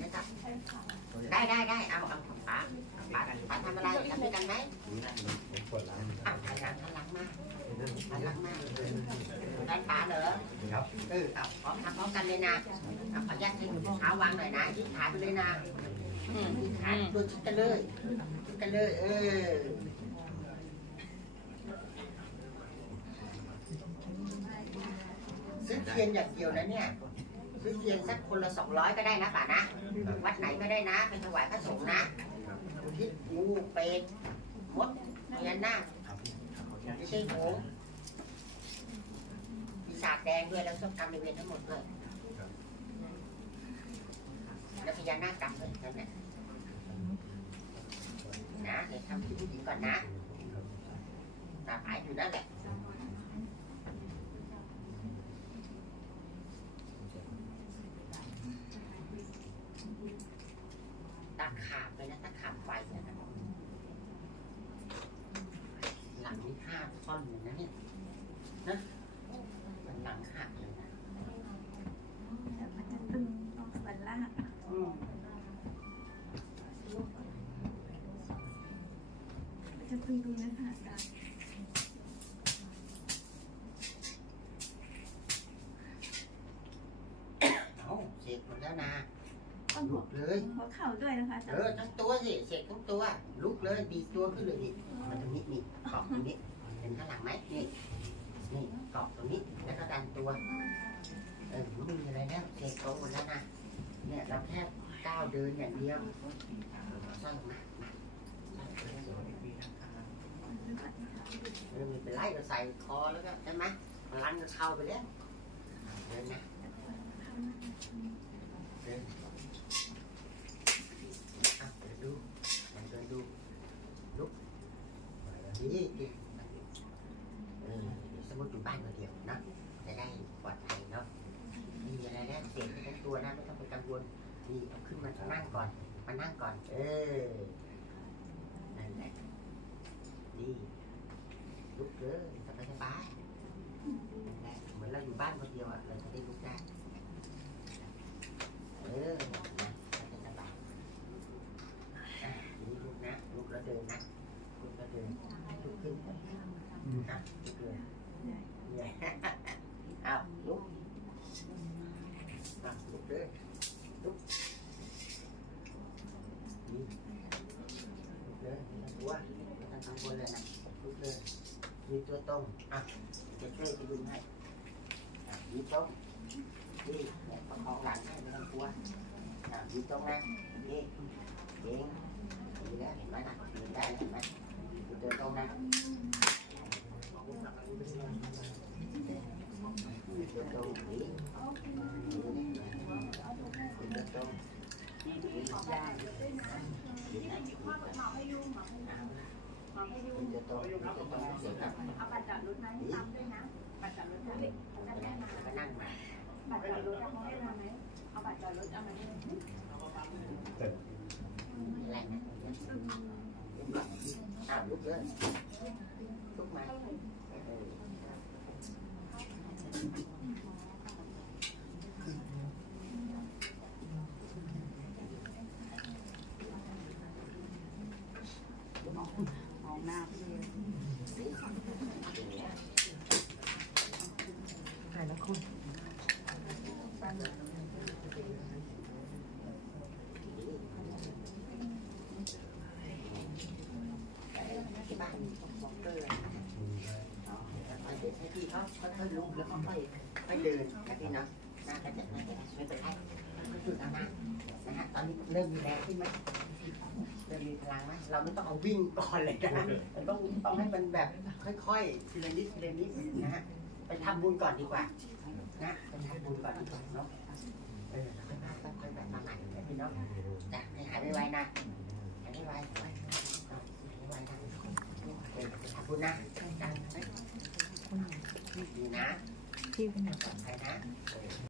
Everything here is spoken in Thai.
ไหมครับ ได้ได้ได้เอาเอาป๋าป๋าป๋าทำอะไรทำด้วยกันไหมปวดหลังอ้าวหันหลังหันหลังมาหันหลังมาได้ป๋าเหรอครับเออเอาพร้อมทำพร้อมกันเลยนะเอาขออนุญาตให้เท้าวางหน่อยนะยืดขาไปเลยนะอืมยืดขาตัวชิดกันเลยชิดกันเลย เออซื้อเทียนอย่างเดียวนะเนี่ย ซื้อเทียนสักคนละสองร้อยก็ได้นะป่านะวัดไหนก็ได้นะ เป็นถวายพระสงฆ์นะอุทิศงูเป็ดมดพญานาคไม่ใช่หงส์ปีศาจแดงด้วยแล้วเจ้ากรรมในายเวรทั้งหมดด้วยแล้วพญานาคกรรมด้วยนั่นแหละนะเดี๋ยวทำที่ผู้หญิงก่อนนะตาผายอยู่นั่นแหละ ตาขาบเลย นะตาขาบหลังนี่ห้าท่อนเลยนะเนี่ยนะมันหลังหักเลยนะมันจะตึงตรงส่วนล่างอืมมันจะตึงตรงนั้นค่ะอาจารย์เอาเสร็จหมดแล้วนะ ต้องหัลุวกเลย หัวเข่าด้วยนะคะอาจารเออย์ทั้งตัวสิเสร็จทั้งตัวลุกเลยดีดตัวขึ้นเลยนี่มาตรงนี้นี่เกาะตรงนี้เห็นข้างหลังไหมนี่นี่เกาะตรงนี้แล้วก็ดันตัวเออไม่มีอะไรแล้วเสร็จตรงหมดแล้วนะเนี่ยเราแค่ก้าวเดินอย่างเดียวสร้างมาเออไม่เป็นไรก็ใส่คอแล้วก็ใช่ไหมพลังก็เข้าไปแล้วเดินนะเดิน อะเดินดูเดินดูลุกดีดีเออเดี๋ยวสมมติอยู่บ้านคนเดียวนะจะได้ปลอดภัยเนาะไม่มีอะไรแล้เสียงทั้งตัวนะไม่ต้องไปกังวลนี่เอาขึ้นมานั่งก่อน มานั่งก่อน เออนั่นแหละดีลุกเลยสบายสบายนั่นแหละเหมือนเราอยู่บ้านคนเดียวอะเราจะได้ลุกได้ เออนะสบายสบายอะนี่ลุกนะ ลุกแล้วเดินนะ ลุกแล้วเดินลุกขึ้นอะลุกเลยเหนื่ อยอ้าวลุกอะลุกเลยลุกนี่ลุกเลยไม่ต้องกลัวไม่ต้องกังวลเลยนะลุกเลยยืนตัวตรงอะจะช่วยพยุงให้อะยืนตรงนี่เนี่ยประคองหลังให้ไม่ต้องกลัวอะยืนตรงนะนี่เก่งดีแล้วเห็นไหมนะยืนได้แล้วเห็นไหมยืนตัวตรงนะยืนตัวตรงนี่ยืนตัวตรงยืนได้ยืนได้ยืนตัวตรงยืนตัวตรง เอาบัตรจอดรถมาให้ทำด้วยนะ บัตรจอดรถนะอาจารย์แม่มาแล้วก็นั่งมาบัตรจอดรถเอาให้มาไหมเอาบัตรจอดรถเอามาให้แรงนะอ้าวลุกเลยลุกมาเออ มอง หน้าพี่แต่ละคนที่บ้านมีบ็อกเกอร์เอาเดี๋ยให้พี่เขาค่อยๆลุกแล้วค่อยๆค่อยเดินนะพี่นะน่าจะจะน่ไม่เป็นไรก็คือเอานะนะฮะตอนนี้เริ่มมีแรงขึ้นไหม เริ่มมีพลังไหมเราไม่ต้องเอาวิ่งก่อนเลยนะมันต้องต้องให้มันแบบค่อยๆทีละนิดทีละนิดนะฮะไปทำบุญก่อนดีกว่า นะไปทำบุญก่อนดีกว่าเนาะเออค่อยๆค่อยๆแบบมาใหม่นะพี่เนาะจ้ะให้หายไวๆนะหายไวๆไวๆเอาหายไวๆนะเออไปทำบุญนะจ้ะดีนะที่เป็นปลอดภัยนะ